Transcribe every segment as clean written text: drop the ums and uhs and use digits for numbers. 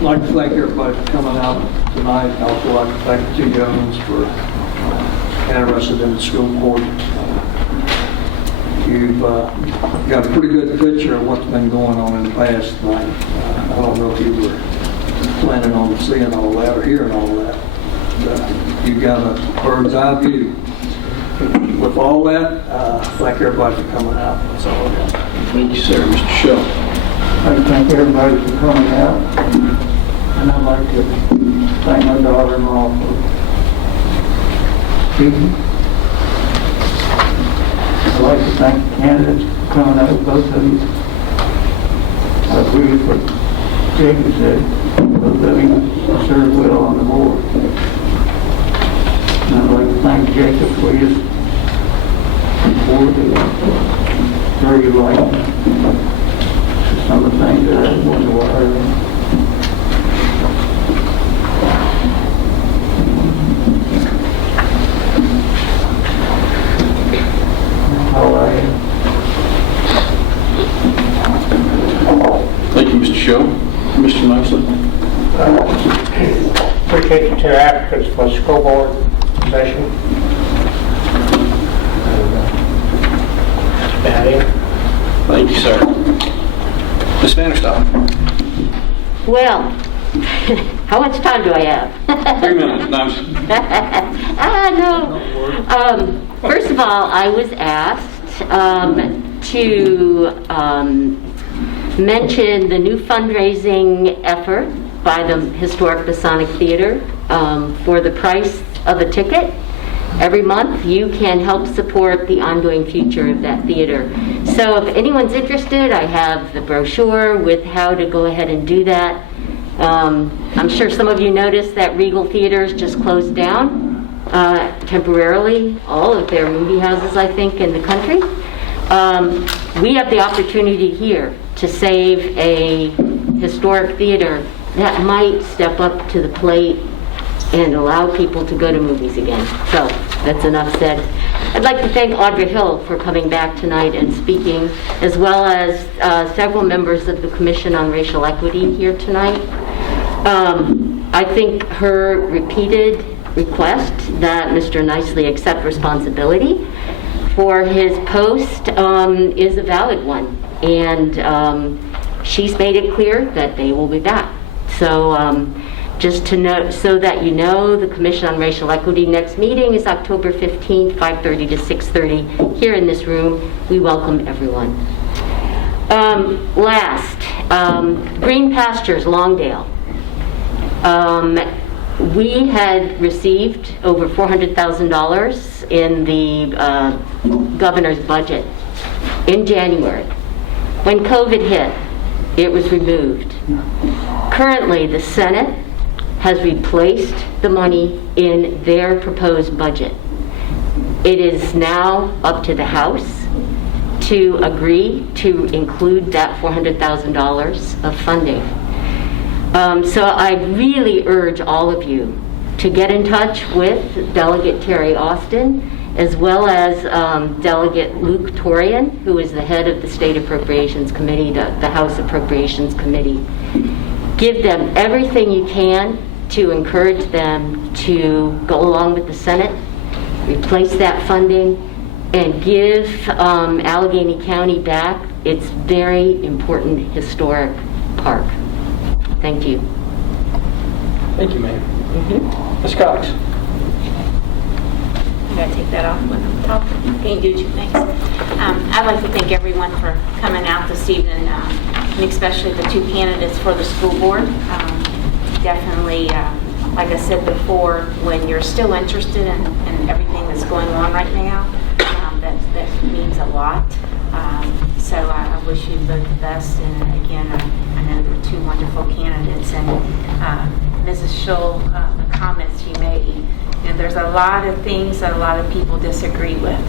I'd like to thank everybody for coming out tonight. I'd also like to thank the two gentlemen for interested in the school board. You've got a pretty good picture of what's been going on in the past tonight. I don't know if you were planning on seeing all that or hearing all that. But you've got a bird's eye view. With all that, thank everybody for coming out. That's all I got. Thank you, sir. Mr. Shaw. I'd like to thank everybody for coming out, and I'd like to thank my daughter-in-law for speaking. I'd like to thank the candidates for coming out, both of you. I agree with what Jacob said, both of you served well on the board. And I'd like to thank Jacob for his support. Very liked some of the things that I wonder why. All right. Thank you, Mr. Shaw. Mr. Nicely. Appreciate the two applicants for the school board position. About it. Thank you, sir. Ms. Vanderstock. Well, how much time do I have? 3 minutes. No. First of all, I was asked to mention the new fundraising effort by the Historic Masonic Theater for the price of a ticket. Every month you can help support the ongoing future of that theater. So if anyone's interested, I have the brochure with how to go ahead and do that. I'm sure some of you noticed that Regal Theaters just closed down temporarily, all of their movie houses, I think, in the country. We have the opportunity here to save a historic theater that might step up to the plate and allow people to go to movies again. So that's enough said. I'd like to thank Audra Hill for coming back tonight and speaking, as well as several members of the Commission on Racial Equity here tonight. I think her repeated request that Mr. Nicely accept responsibility for his post is a valid one, and she's made it clear that they will be back. So just to note, so that you know, the Commission on Racial Equity next meeting is October 15th, 5:30 to 6:30 here in this room. We welcome everyone. Last, Green Pastures, Longdale. We had received over $400,000 in the governor's budget in January. When COVID hit, it was removed. Currently, the Senate has replaced the money in their proposed budget. It is now up to the House to agree to include that $400,000 of funding. So I really urge all of you to get in touch with Delegate Terry Austin, as well as Delegate Luke Torian, who is the head of the State Appropriations Committee, the House Appropriations Committee. Give them everything you can to encourage them to go along with the Senate, replace that funding, and give Alleghany County back its very important historic park. Thank you. Thank you, ma'am. Ms. Cox. I gotta take that off when I'm talking. Can you do two things? I'd like to thank everyone for coming out this evening, and especially the two candidates for the school board. Definitely, like I said before, when you're still interested in everything that's going on right now, that means a lot. So I wish you both the best, and again, I know they're two wonderful candidates, and Mrs. Shull, the comments you made, there's a lot of things that a lot of people disagree with,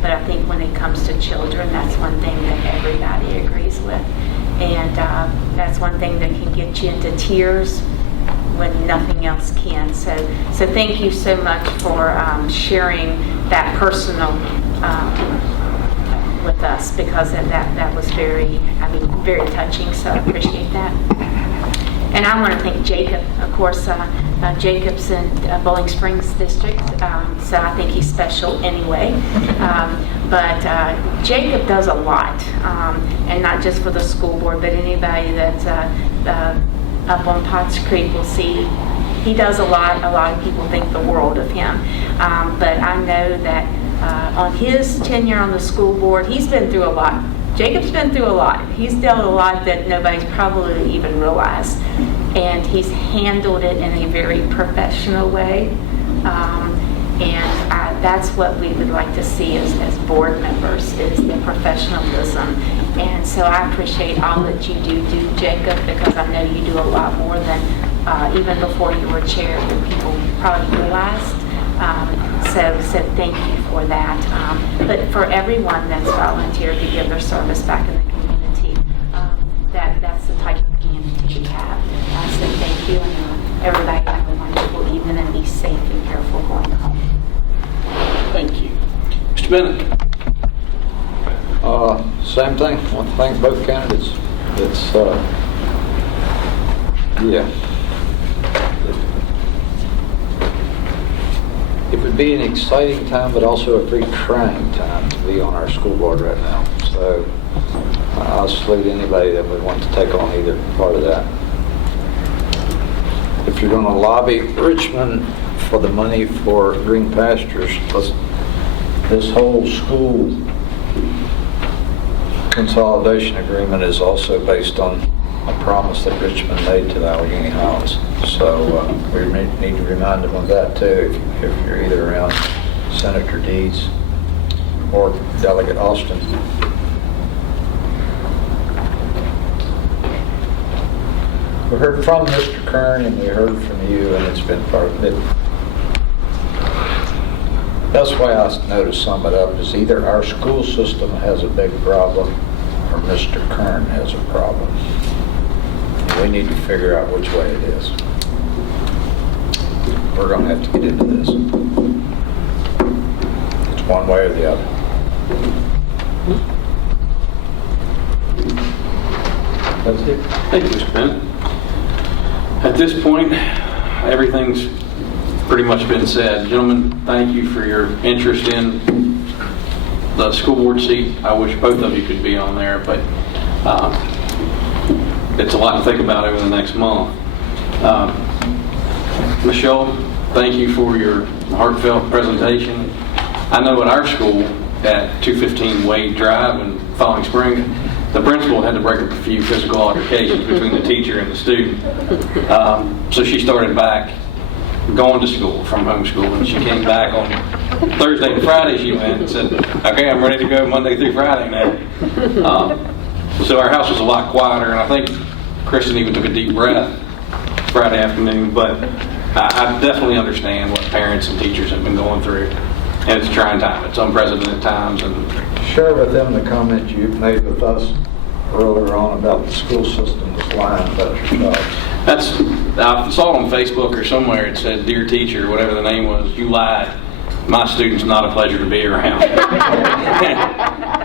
but I think when it comes to children, that's one thing that everybody agrees with, and that's one thing that can get you into tears when nothing else can. So thank you so much for sharing that personal with us, because that was very touching, so I appreciate that. And I want to thank Jacob, of course. Jacob's in Bowling Springs District, so I think he's special anyway. But Jacob does a lot, and not just for the school board, but anybody that's up on Potts Creek will see he does a lot. A lot of people think the world of him. But I know that on his tenure on the school board, he's been through a lot. Jacob's been through a lot. He's dealt a lot that nobody's probably even realized. And he's handled it in a very professional way. And that's what we would like to see as board members, is the professionalism. And so I appreciate all that you do, Jacob, because I know you do a lot more than even before you were chair than people probably realized. So thank you for that. But for everyone that's volunteered to give their service back in the community, that's the type of community we have. So thank you, and everybody have a wonderful evening, and be safe and careful going home. Thank you. Mr. Bennett? Same thing. I want to thank both candidates. It's, yeah. It would be an exciting time, but also a very trying time to be on our school board right now. So I'll salute anybody that would want to take on either part of that. If you're going to lobby Richmond for the money for green pastures, this whole school consolidation agreement is also based on a promise that Richmond made to the Alleghany Highlands. So we need to remind them of that too, if you're either around Senator Deeds or Delegate Austin. We heard from Mr. Kern and we heard from you, and it's been part of it. Best way I know to sum it up is either our school system has a big problem or Mr. Kern has a problem. And we need to figure out which way it is. We're going to have to get into this. It's one way or the other. That's it. Thank you, Mr. Bennett. At this point, everything's pretty much been said. Gentlemen, thank you for your interest in the school board seat. I wish both of you could be on there, but it's a lot to think about over the next month. Michelle, thank you for your heartfelt presentation. I know at our school at 215 Wade Drive in Falling Spring, the principal had to break up a few physical altercations between the teacher and the student. So she started back going to school from homeschool, and she came back on Thursday and Friday. She went and said, okay, I'm ready to go Monday through Friday now. So our house was a lot quieter, and I think Kristen even took a deep breath Friday afternoon, but I definitely understand what parents and teachers have been going through, and it's a trying time. It's unprecedented times. And share with them the comment you made with us earlier on about the school system was lying about your child. I saw it on Facebook or somewhere. It said, "Dear teacher," whatever the name was, "you lied. My student's not a pleasure to be around."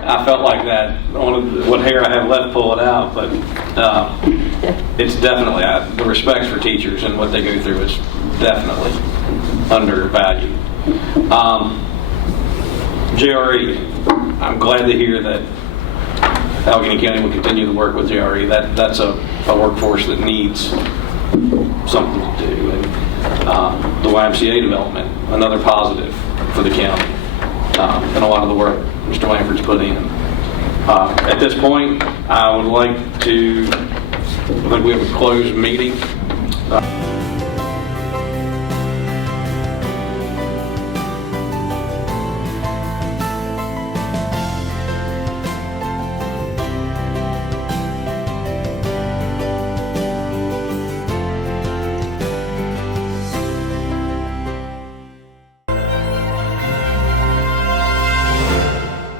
I felt like that. What hair I have left, pull it out. But it's definitely, the respect for teachers and what they go through is definitely undervalued. JRE, I'm glad to hear that Alleghany County will continue to work with JRE. That's a workforce that needs something to do. And the YMCA development, another positive for the county, and a lot of the work Mr. Lanford's put in. At this point, I would like to, I think we have a closed meeting.